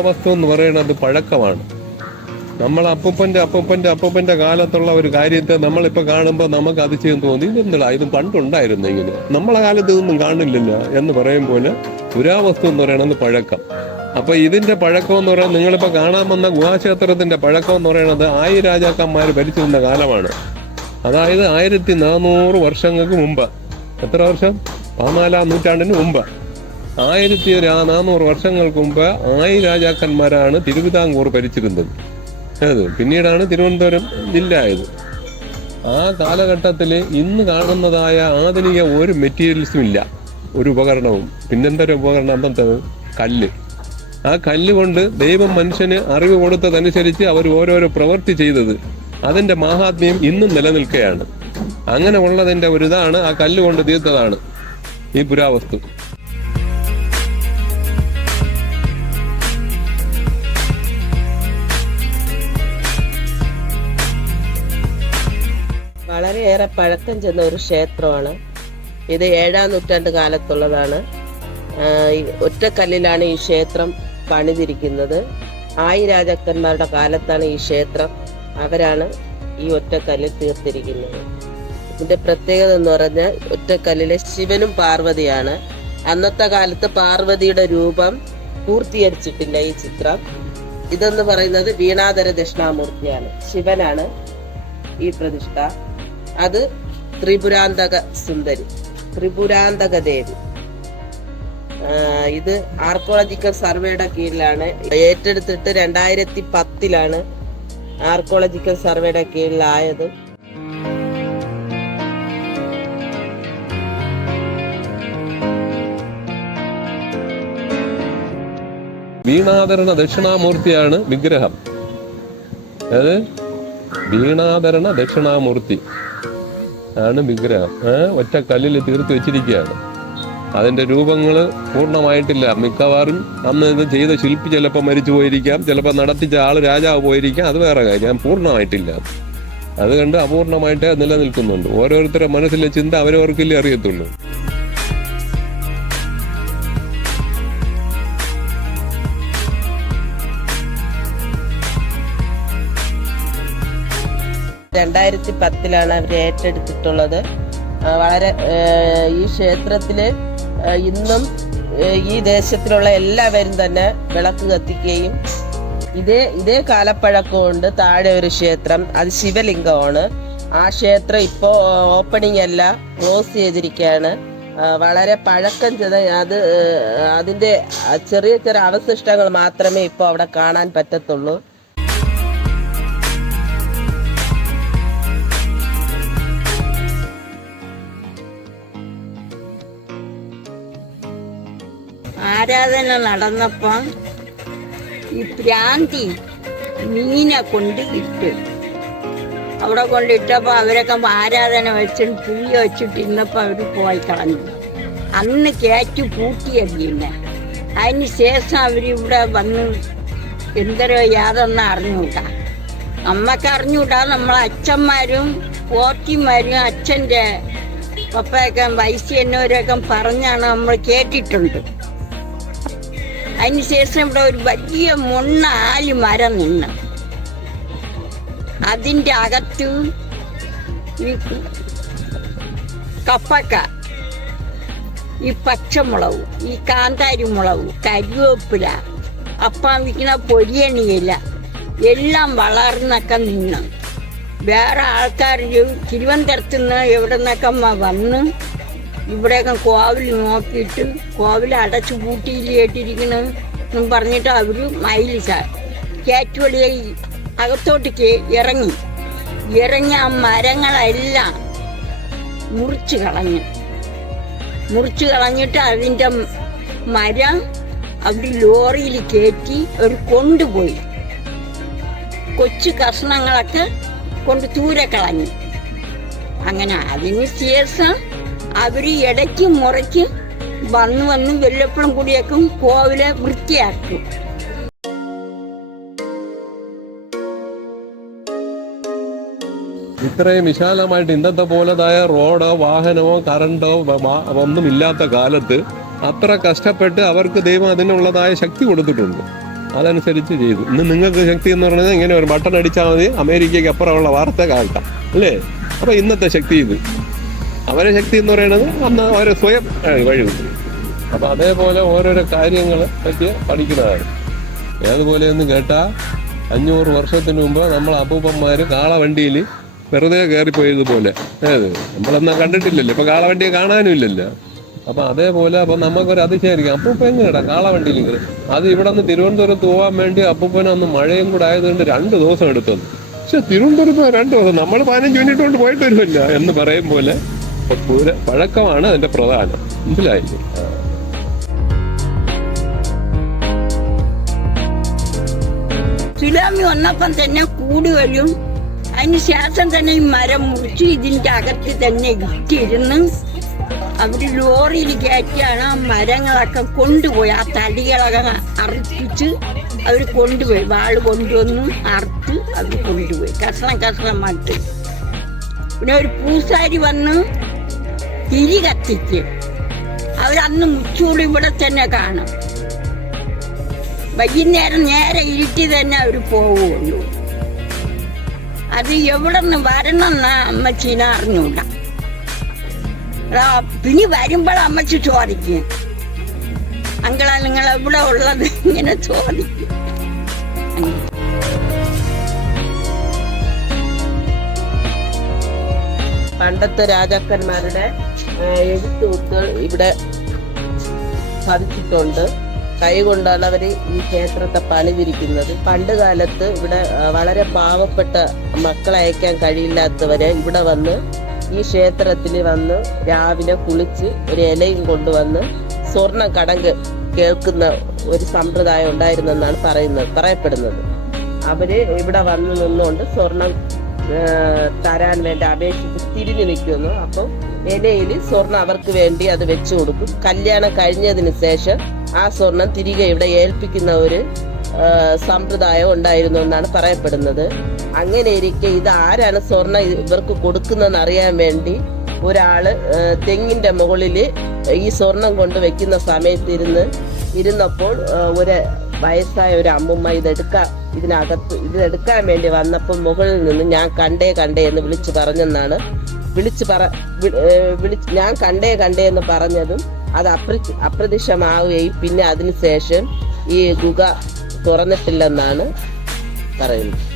പുരാവസ്തു എന്ന് പറയുന്നത് പഴക്കമാണ്. നമ്മൾ അപ്പൂപ്പന്റെ കാലത്തുള്ള ഒരു കാര്യത്തെ നമ്മളിപ്പോൾ കാണുമ്പോൾ നമുക്ക് അതിശയം തോന്നി, ഇതെന്താ ഇത് പണ്ടുണ്ടായിരുന്നു ഇങ്ങനെ, നമ്മളെ കാലത്ത് ഇതൊന്നും കാണില്ലല്ലോ എന്ന് പറയും പോലെ പുരാവസ്തു എന്ന് പറയുന്നത് പഴക്കം. അപ്പൊ ഇതിന്റെ പഴക്കം എന്ന് പറയുന്നത്, നിങ്ങളിപ്പോൾ കാണാൻ വന്ന ഗുഹാക്ഷേത്രത്തിന്റെ പഴക്കം എന്ന് പറയുന്നത് 1000 രാജാക്കന്മാർ ഭരിച്ചു നിന്ന കാലമാണ്. അതായത് 1400 വർഷങ്ങൾക്ക് മുമ്പ്. എത്ര വർഷം? 14-ാം നൂറ്റാണ്ടിന് മുമ്പ്. 1400 വർഷങ്ങൾക്ക് മുമ്പ് 1000 രാജാക്കന്മാരാണ് തിരുവിതാംകൂർ ഭരിച്ചിരുന്നത്. പിന്നീടാണ് തിരുവനന്തപുരം ജില്ല ആയത്. ആ കാലഘട്ടത്തിൽ ഇന്ന് കാണുന്നതായ ആധുനിക ഒരു മെറ്റീരിയൽസും ഇല്ല, ഒരു ഉപകരണവും. പിന്നെന്തൊരു ഉപകരണം? അന്നത്തെ കല്ല്. ആ കല്ല് കൊണ്ട് ദൈവം മനുഷ്യന് അറിവ് കൊടുത്തതനുസരിച്ച് അവർ ഓരോരോ പ്രവൃത്തി ചെയ്തത്, അതിന്റെ മാഹാത്മ്യം ഇന്നും നിലനിൽക്കുകയാണ്. അങ്ങനെ ഉള്ളതിന്റെ ഒരു ഇതാണ്, ആ കല്ല് കൊണ്ട് തീർത്തതാണ് ഈ പുരാവസ്തു. വളരെയേറെ പഴക്കം ചെന്ന ഒരു ക്ഷേത്രമാണ് ഇത്. 7-ാം നൂറ്റാണ്ട് കാലത്തുള്ളതാണ്. ഒറ്റക്കല്ലിലാണ് ഈ ക്ഷേത്രം പണിതിരിക്കുന്നത്. 1000 രാജാക്കന്മാരുടെ കാലത്താണ് ഈ ക്ഷേത്രം, അവരാണ് ഈ ഒറ്റക്കല്ലിൽ തീർത്തിരിക്കുന്നത്. ഇതിന്റെ പ്രത്യേകത എന്ന് പറഞ്ഞാൽ ഒറ്റക്കല്ലിലെ ശിവനും പാർവതിയാണ്. അന്നത്തെ കാലത്ത് പാർവതിയുടെ രൂപം പൂർത്തീകരിച്ചിട്ടില്ല ഈ ചിത്രം. ഇതെന്ന് പറയുന്നത് വീണാധര ദക്ഷിണാമൂർത്തിയാണ്. ശിവനാണ് ഈ പ്രതിഷ്ഠ. അത് ത്രിപുരാന്തക സുന്ദരി, ത്രിപുരാന്തക ദേവി. ഇത് ആർക്കോളജിക്കൽ സർവേയുടെ കീഴിലാണ് ഏറ്റെടുത്തിട്ട് 2010-ലാണ് ആർക്കോളജിക്കൽ സർവേയുടെ കീഴിലായത്. വീണാധരണ ദക്ഷിണാമൂർത്തിയാണ് വിഗ്രഹം. അത് വീണാധരണ ദക്ഷിണാമൂർത്തി ആണ് വിഗ്രഹം. ഒറ്റ കല്ലിൽ തീർത്ത് വെച്ചിരിക്കുകയാണ്. അതിന്റെ രൂപങ്ങൾ പൂർണ്ണമായിട്ടില്ല. മിക്കവാറും അന്ന് ഇത് ചെയ്ത ശില്പി ചിലപ്പോൾ മരിച്ചു പോയിരിക്കാം, ചിലപ്പോൾ നടത്തിച്ച ആള് രാജാവ് പോയിരിക്കാം, അത് വേറെ കാര്യം. പൂർണ്ണമായിട്ടില്ല. അതുകൊണ്ട് അപൂർണമായിട്ട് നിലനിൽക്കുന്നുണ്ട്. ഓരോരുത്തരുടെ മനസ്സിലെ ചിന്ത അവരവർക്കില്ലേ അറിയത്തുള്ളൂ. ലാണ് അവർ ഏറ്റെടുത്തിട്ടുള്ളത്. വളരെ ഈ ക്ഷേത്രത്തില് ഇന്നും ഈ ദേശത്തിലുള്ള എല്ലാവരും തന്നെ വിളക്ക് കത്തിക്കുകയും ഇതേ കാലപ്പഴക്കമുണ്ട്. താഴെ ഒരു ക്ഷേത്രം, അത് ശിവലിംഗമാണ്. ആ ക്ഷേത്രം ഇപ്പോൾ ഓപ്പണിംഗ് അല്ല, ക്ലോസ് ചെയ്തിരിക്കുകയാണ്. വളരെ പഴക്കം ചെന്ന അതിന്റെ ചെറിയ ചെറിയ അവശിഷ്ടങ്ങൾ മാത്രമേ ഇപ്പോൾ അവിടെ കാണാൻ പറ്റത്തുള്ളൂ. ആരാധന നടന്നപ്പം ഈ പ്രാന്തി മീനെ കൊണ്ട് ഇട്ട് അവിടെ കൊണ്ടിട്ടപ്പോൾ അവരൊക്കെ ആരാധന വെച്ചിട്ട് പുളി വെച്ചിട്ട് ഇന്നപ്പോൾ അവർ പോയി കളഞ്ഞു. അന്ന് കയറ്റി പൂട്ടിയ മീനെ. അതിന് ശേഷം അവരിവിടെ വന്ന് എന്തരോ യാതൊന്നും അറിഞ്ഞൂട്ടാ. നമ്മൾക്ക് അറിഞ്ഞൂട്ടാ. നമ്മളെ അച്ഛന്മാരും പോറ്റിമാരും അച്ഛൻ്റെ പപ്പയൊക്കെ വയസ്സ് എന്നവരൊക്കെ പറഞ്ഞാണ് നമ്മൾ കേട്ടിട്ടുണ്ട്. അതിനുശേഷം ഇവിടെ ഒരു വലിയ മുണ്ണ ആലിമരം നിന്ന് അതിൻ്റെ അകത്ത് ഈ കപ്പക്ക, ഈ പച്ചമുളക്, ഈ കാന്താരി മുളക്, കരിവേപ്പില, അപ്പം വിൽക്കുന്ന പൊരിയണിയില എല്ലാം വളർന്നൊക്കെ നിന്ന് വേറെ ആൾക്കാർ തിരുവനന്തപുരത്ത് നിന്ന് എവിടെ നിന്നൊക്കെ വന്ന് ഇവിടെയൊക്കെ കോവിൽ നോക്കിയിട്ട് കോവിൽ അടച്ചു പൂട്ടിയില്ലേട്ടിരിക്കണെന്നും പറഞ്ഞിട്ട് അവർ മയിൽ കയറ്റുവളിയെ അകത്തോട്ട് ഇറങ്ങി ആ മരങ്ങളെല്ലാം മുറിച്ച് കളഞ്ഞിട്ട് അതിൻ്റെ മരം അവർ ലോറിയിൽ കയറ്റി അവർ കൊണ്ടുപോയി. കൊച്ചു കഷ്ണങ്ങളൊക്കെ കൊണ്ട് ദൂരെ കളഞ്ഞു. അങ്ങനെ അതിന് ശേഷം അവർ ഇടയ്ക്ക് മുറയ്ക്ക് വന്ന് വല്ലപ്പോഴും കൂടിയൊക്കെ കോവിലെ വൃത്തിയാക്കും. ഇത്രയും വിശാലമായിട്ട് ഇന്നത്തെ പോലതായ റോഡോ വാഹനമോ കറണ്ടോ ഒന്നും ഇല്ലാത്ത കാലത്ത് അത്ര കഷ്ടപ്പെട്ട് അവർക്ക് ദൈവം അതിനുള്ളതായ ശക്തി കൊടുത്തിട്ടുണ്ട്. അതനുസരിച്ച് ചെയ്തു. ഇന്ന് നിങ്ങൾക്ക് ശക്തി എന്ന് പറയുന്നത് ഇങ്ങനെ ഒരു ബട്ടൺ അടിച്ചാൽ മതി അമേരിക്കയ്ക്ക് അപ്പുറമുള്ള വാർത്ത കേൾക്കാം അല്ലേ? അപ്പൊ ഇന്നത്തെ ശക്തി ഇത്. അവരെ ശക്തി എന്ന് പറയുന്നത് അന്ന് അവരെ സ്വയം വഴി. അപ്പൊ അതേപോലെ ഓരോരോ കാര്യങ്ങളെ പറ്റി പഠിക്കുന്നതാണ്. ഏതുപോലെ ഒന്ന് കേട്ടാ 500 വർഷത്തിന് മുമ്പ് നമ്മൾ അപ്പൂപ്പന്മാര് കാളവണ്ടിയിൽ വെറുതെ കയറിപ്പോയതുപോലെ നമ്മളെന്നാ കണ്ടിട്ടില്ലല്ലോ. ഇപ്പൊ കാളവണ്ടിയെ കാണാനും ഇല്ലല്ലോ. അപ്പൊ അതേപോലെ അപ്പൊ നമുക്കൊരു അതിശയായിരിക്കും, അപ്പൂപ്പ എങ്ങനെയാ കാളവണ്ടിയിൽ കയറി. അത് ഇവിടെ നിന്ന് തിരുവനന്തപുരത്ത് പോകാൻ വേണ്ടി അപ്പൂപ്പനന്ന് മഴയും കൂടെ ആയതുകൊണ്ട് 2 ദിവസം എടുത്തു. പക്ഷെ തിരുവനന്തപുരത്ത് 2 ദിവസം, നമ്മൾ 15 മിനിറ്റ് കൊണ്ട് പോയിട്ട് വരുമല്ല എന്ന് പറയും പോലെ പഴക്കമാണ് അതിന്റെ പ്രധാനം. മനസ്സിലായില്ലേ? സുനാമി വന്നപ്പം തന്നെ കൂടുകയും അതിന് ശേഷം തന്നെ ഈ മരം മുറിച്ച് ഇതിന്റെ അകത്ത് തന്നെ ഇട്ടിരുന്ന് അവര് ലോറിയിൽ കയറ്റിയാണ് ആ മരങ്ങളൊക്കെ കൊണ്ടുപോയി. ആ തടികളൊക്കെ അറുപ്പിച്ച് അവർ കൊണ്ടുപോയി. വാള് കൊണ്ടുവന്ന് അറുത്ത് അവർ കൊണ്ടുപോയി കഷ്ണമായിട്ട്. പിന്നെ ഒരു പൂസാരി വന്ന് തിരി കത്തിച്ച് അവരന്ന് മുച്ചൂട് ഇവിടെ തന്നെ കാണും. വൈകുന്നേരം നേരെ ഇരുട്ടി തന്നെ അവർ പോവുള്ളൂ. അത് എവിടെ നിന്ന് വരണമെന്നാ അമ്മച്ചീനെ അറിഞ്ഞൂടാ. പിന്നെ വരുമ്പോൾ അമ്മച്ചി ചോദിക്കും, അങ്കളാ നിങ്ങൾ എവിടെ ഉള്ളത് ഇങ്ങനെ ചോദിക്കും. പണ്ടത്തെ രാജാക്കന്മാരുടെ എഴുത്തുകൾ ഇവിടെ പതിച്ചിട്ടുണ്ട്. കൈകൊണ്ടാണ് അവർ ഈ ക്ഷേത്രത്തെ പണിതിരിക്കുന്നത്. പണ്ട് കാലത്ത് ഇവിടെ വളരെ പാവപ്പെട്ട മക്കളെ അയക്കാൻ കഴിയില്ലാത്തവരെ ഇവിടെ വന്ന് ഈ ക്ഷേത്രത്തിൽ വന്ന് രാവിലെ കുളിച്ച് ഒരു ഇലയും കൊണ്ടുവന്ന് സ്വർണ്ണ കടം കേൾക്കുന്ന ഒരു സമ്പ്രദായം ഉണ്ടായിരുന്നെന്നാണ് പറയപ്പെടുന്നത്. അവര് ഇവിടെ വന്ന് നിന്നുകൊണ്ട് സ്വർണം തരാൻ വേണ്ടി അപേക്ഷിച്ച് തിരിഞ്ഞു നിൽക്കുന്നു. അപ്പം ഇലയിൽ സ്വർണം അവർക്ക് വേണ്ടി അത് വെച്ചു കൊടുക്കും. കല്യാണം കഴിഞ്ഞതിന് ശേഷം ആ സ്വർണം തിരികെ ഇവിടെ ഏൽപ്പിക്കുന്ന ഒരു സമ്പ്രദായം ഉണ്ടായിരുന്നു എന്നാണ് പറയപ്പെടുന്നത്. അങ്ങനെ ഇരിക്കെ ഇത് ആരാണ് സ്വർണം ഇവർക്ക് കൊടുക്കുന്നതെന്ന് അറിയാൻ വേണ്ടി ഒരാള് തെങ്ങിന്റെ മുകളില് ഈ സ്വർണം കൊണ്ട് വെക്കുന്ന സമയത്ത് ഇരുന്നപ്പോൾ ഒരു വയസ്സായ ഒരു അമ്മുമ്മ ഇതെടുക്കാൻ വേണ്ടി വന്നപ്പോൾ മുകളിൽ നിന്ന് ഞാൻ കണ്ടേ എന്ന് വിളിച്ചു പറഞ്ഞെന്നാണ്. ഞാൻ കണ്ടേ എന്ന് പറഞ്ഞതും അത് അപ്രത്യക്ഷമാവുകയും പിന്നെ അതിനുശേഷം ഈ ഗുഹ തുറന്നിട്ടില്ലെന്നാണ് പറയുന്നത്.